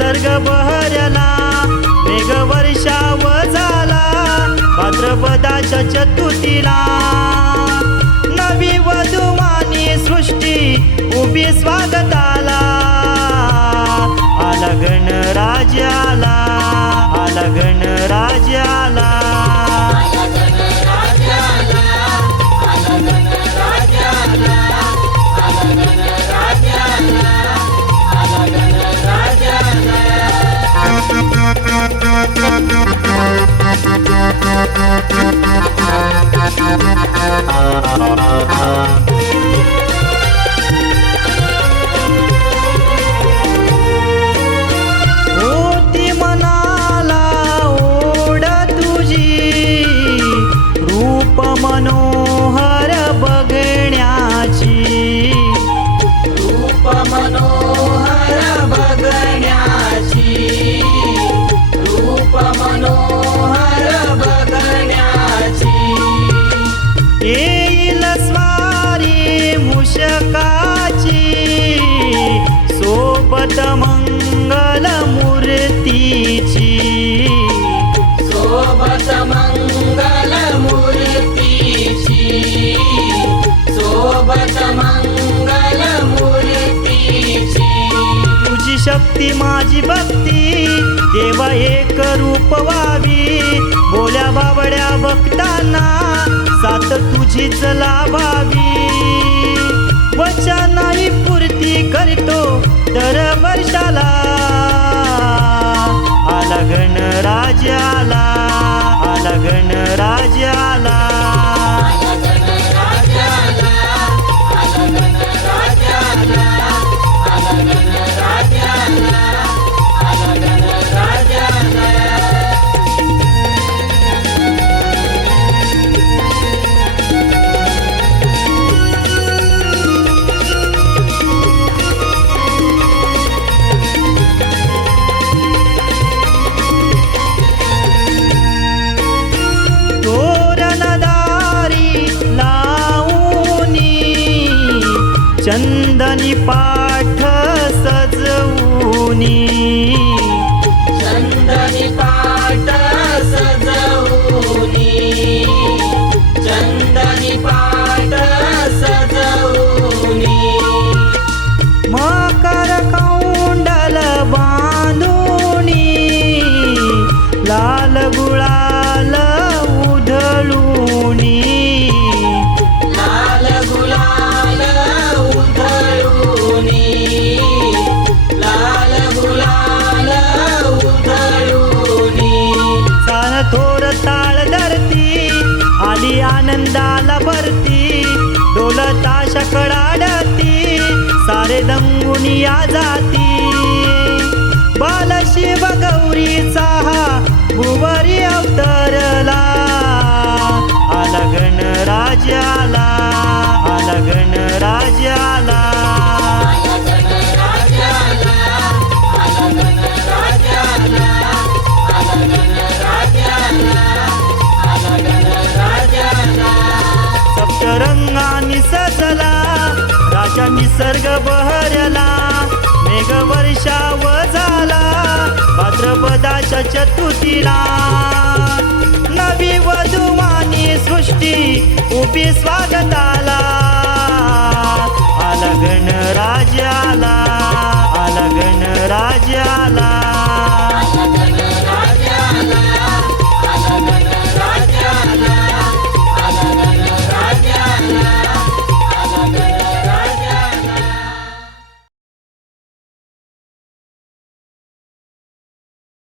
निसर्ग बहरला मेघ वर्षाव झाला भाद्रपदाच्या चतुर्थीला. नवी वधुमानी सृष्टी उभी स्वागता Thank you. मुशकाची सोबत मंगल मूर्तीची सोबत मंगल मूर्तीची सोबत मंगल मूर्तीची तुझी शक्ती माझी भक्ती देवा एक रूप व्हावी. बोल्या बाबड्या भक्तांना सात तुझीच लाभावी. बचा चंदनी पाठ सजवूनी. चंदनी पाट सजवूनी. चंदनी पाट सजवूनी. मकर कौंडल बांधूनी. लाल गुळाल आली आनंदाला भरती डोलता शकडाडती सारे दंगुनिया जाती. बाल शिव गौरीचा हा भुवरी अवतरला आला गणराजाला सर्ग बहरला मेघ वर्षाव झाला भाद्रपदाच्या चतुर्थीला. नवी वधुवानी सृष्टी उभी स्वागताला. आला राजाला आला राजाला